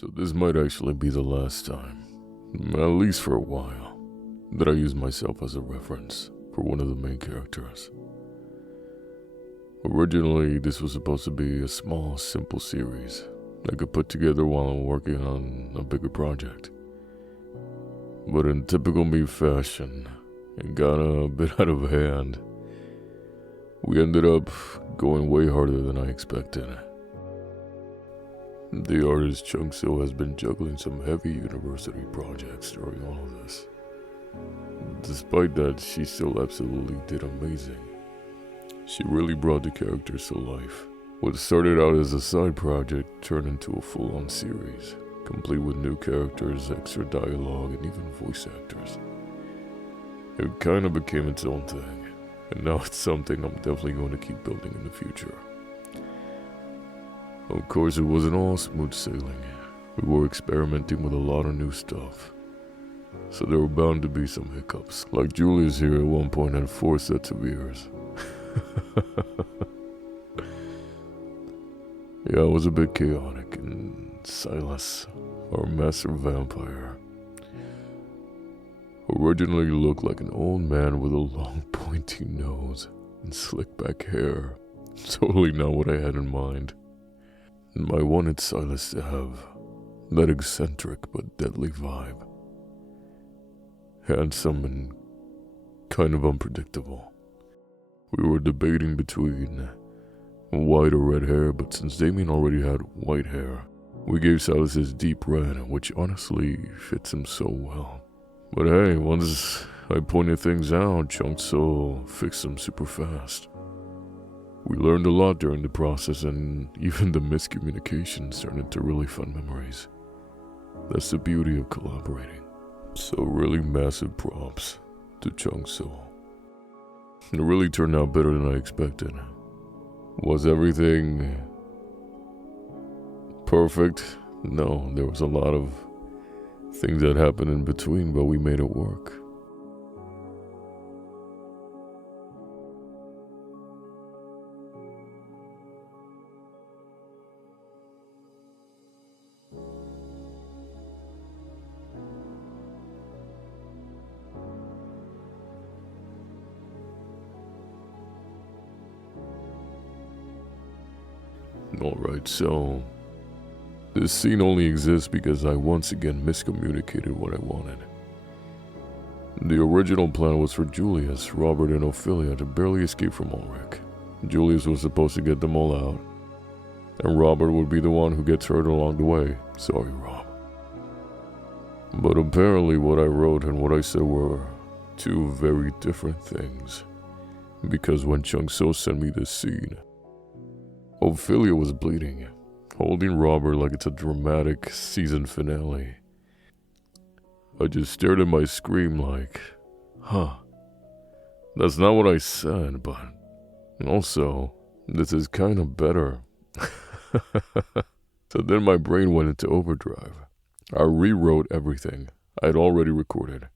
So this might actually be the last time, at least for a while, that I use myself as a reference for one of the main characters. Originally, this was supposed to be a small, simple series I could put together while I'm working on a bigger project. But in typical me fashion, it got a bit out of hand. We ended up going way harder than I expected. The artist Chung-So has been juggling some heavy university projects during all of this. Despite that, she still absolutely did amazing. She really brought the characters to life. What started out as a side project turned into a full-on series, complete with new characters, extra dialogue, and even voice actors. It kind of became its own thing, and now it's something I'm definitely going to keep building in the future. Of course, it wasn't all smooth sailing. We were experimenting with a lot of new stuff, so there were bound to be some hiccups. Like Julius here at one point had 4 sets of ears. Yeah, it was a bit chaotic, and Silas, our master vampire, originally looked like an old man with a long pointy nose and slick back hair. Totally not what I had in mind. I wanted Silas to have that eccentric but deadly vibe. Handsome and kind of unpredictable. We were debating between white or red hair, but since Damien already had white hair, we gave Silas his deep red, which honestly fits him so well. But hey, once I pointed things out, Chung-So fixed them super fast. We learned a lot during the process, and even the miscommunications turned into really fun memories. That's the beauty of collaborating. So really massive props to Chung-So. It really turned out better than I expected. Was everything perfect? No, there was a lot of things that happened in between, but we made it work. Alright, so this scene only exists because I once again miscommunicated what I wanted. The original plan was for Julius, Robert, and Ophelia to barely escape from Ulrich. Julius was supposed to get them all out, and Robert would be the one who gets hurt along the way. Sorry, Rob. But apparently what I wrote and what I said were 2 very different things. Because when Chung-So sent me this scene, Ophelia was bleeding, holding Robert like it's a dramatic season finale. I just stared at my screen like, that's not what I said, but also, this is kind of better. So then my brain went into overdrive. I rewrote everything I'd already recorded,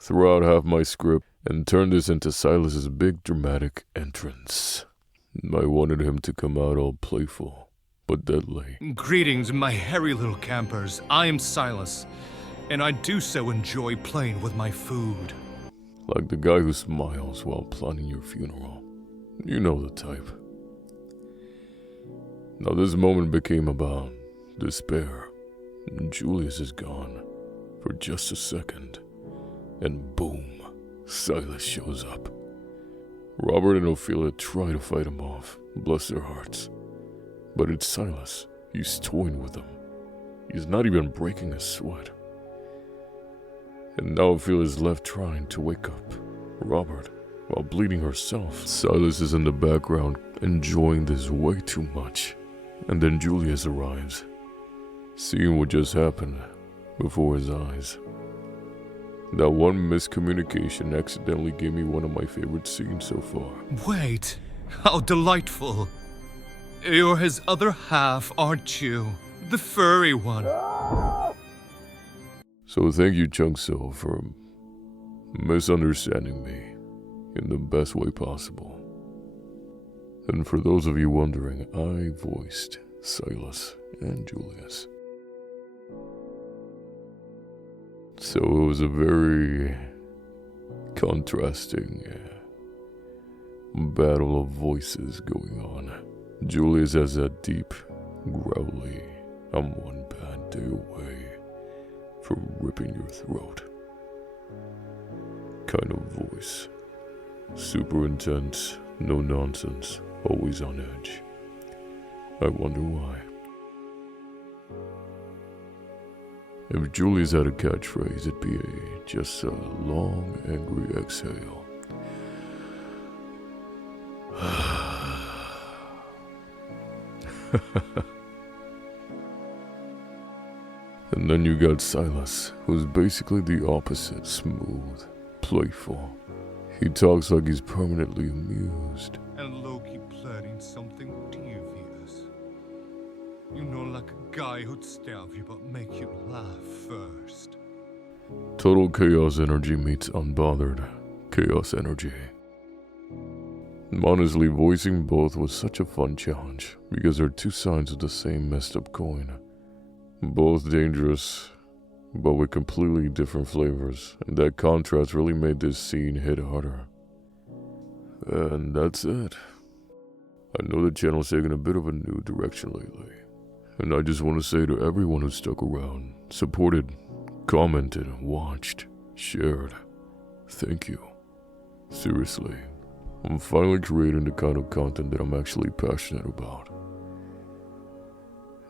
threw out half my script, and turned this into Silas's big dramatic entrance. I wanted him to come out all playful, but deadly. Greetings, my hairy little campers. I am Silas, and I do so enjoy playing with my food. Like the guy who smiles while planning your funeral. You know the type. Now this moment became about despair. Julius is gone for just a second, and boom, Silas shows up. Robert and Ophelia try to fight him off, bless their hearts. But it's Silas. He's toying with them. He's not even breaking a sweat. And now Ophelia's left trying to wake up Robert while bleeding herself. Silas is in the background enjoying this way too much. And then Julius arrives, seeing what just happened before his eyes. That one miscommunication accidentally gave me one of my favorite scenes so far. Wait, how delightful. You're his other half, aren't you? The furry one. So thank you, Chung-So, for misunderstanding me in the best way possible. And for those of you wondering, I voiced Silas and Julius. So it was a very contrasting battle of voices going on. Julius has that deep, growly, I'm one bad day away from ripping your throat kind of voice. Super intense, no nonsense, always on edge. I wonder why. If Julius had a catchphrase, it'd be just a long, angry exhale. And then you got Silas, who's basically the opposite, smooth, playful. He talks like he's permanently amused. And Loki planning something devious. You know, like a guy who'd stab you but make you laugh first. Total chaos energy meets unbothered chaos energy. Honestly, voicing both was such a fun challenge because they're two sides of the same messed up coin. Both dangerous, but with completely different flavors, and that contrast really made this scene hit harder. And that's it. I know the channel's taken a bit of a new direction lately, and I just want to say to everyone who stuck around, supported, commented, watched, shared, thank you. Seriously, I'm finally creating the kind of content that I'm actually passionate about.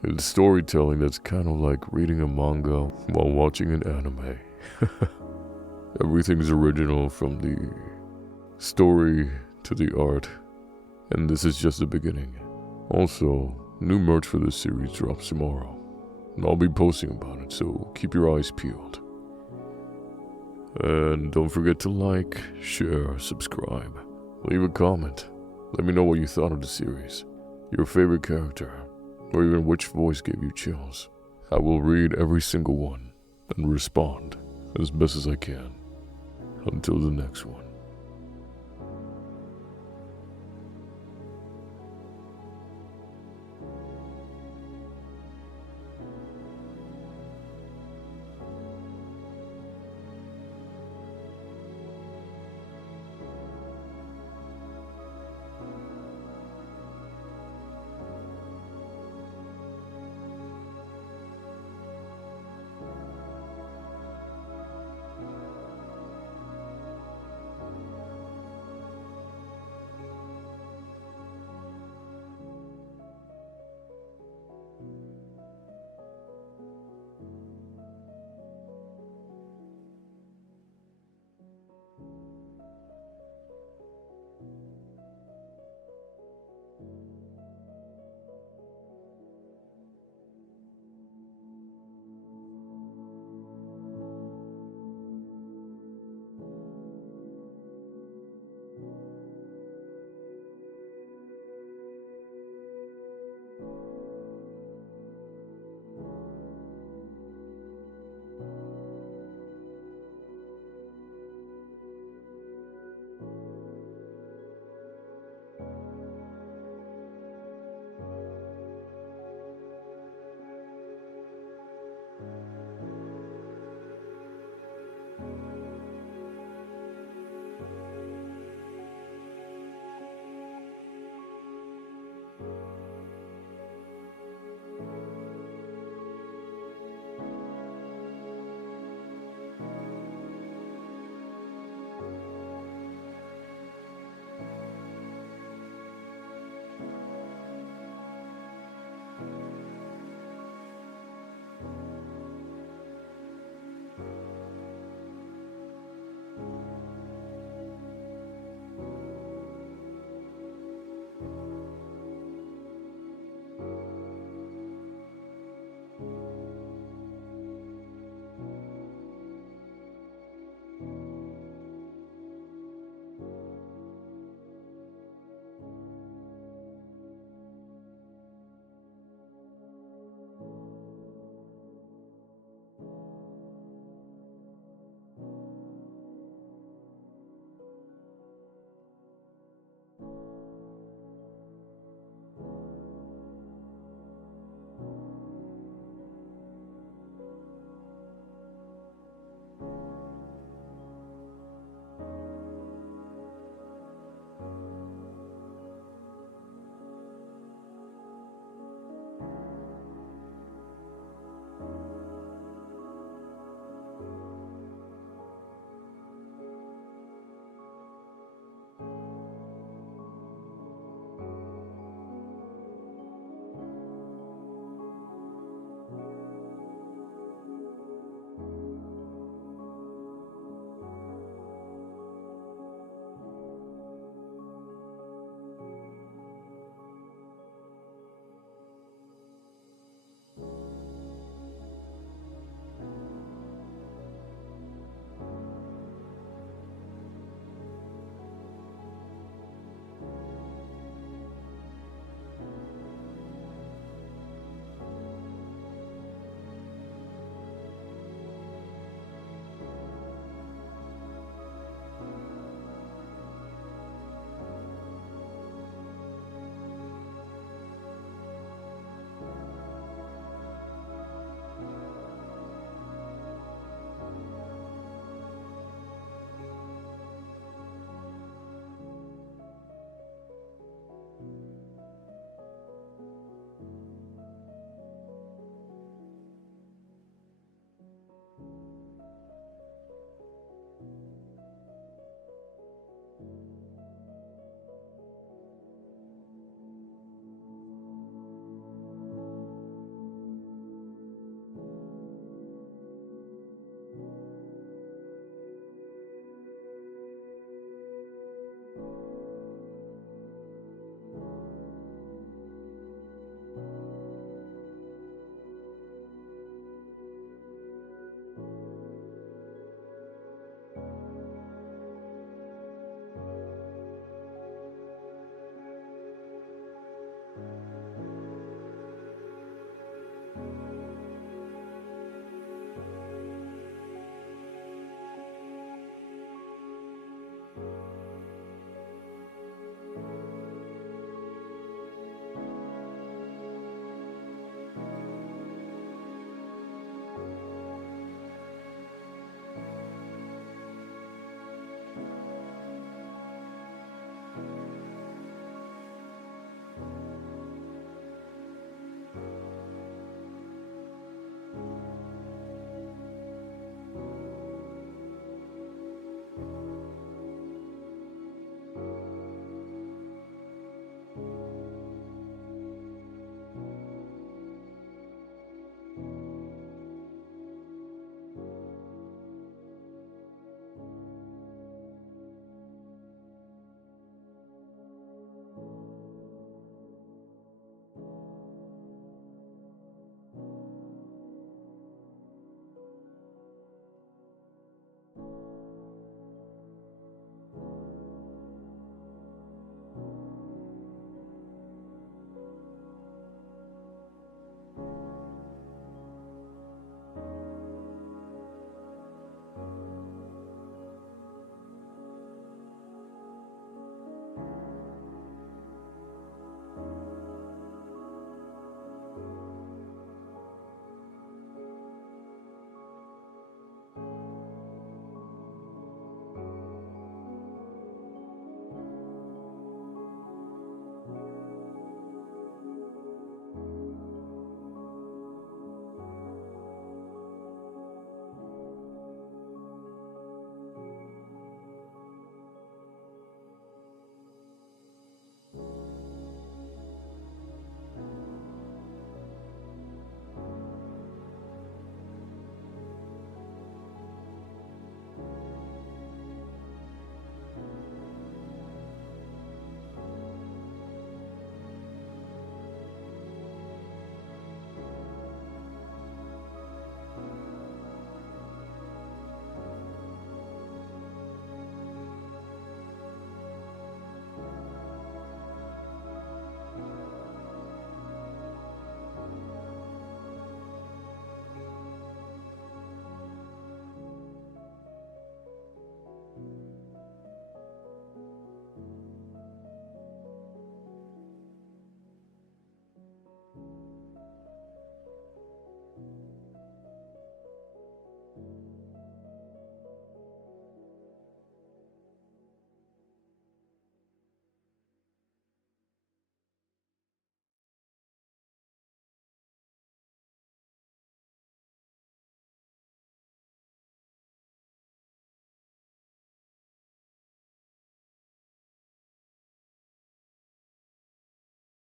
It's storytelling that's kind of like reading a manga while watching an anime. Everything's original from the story to the art, and this is just the beginning. Also, new merch for this series drops tomorrow, and I'll be posting about it, so keep your eyes peeled. And don't forget to like, share, subscribe, leave a comment. Let me know what you thought of the series, your favorite character, or even which voice gave you chills. I will read every single one and respond as best as I can. Until the next one.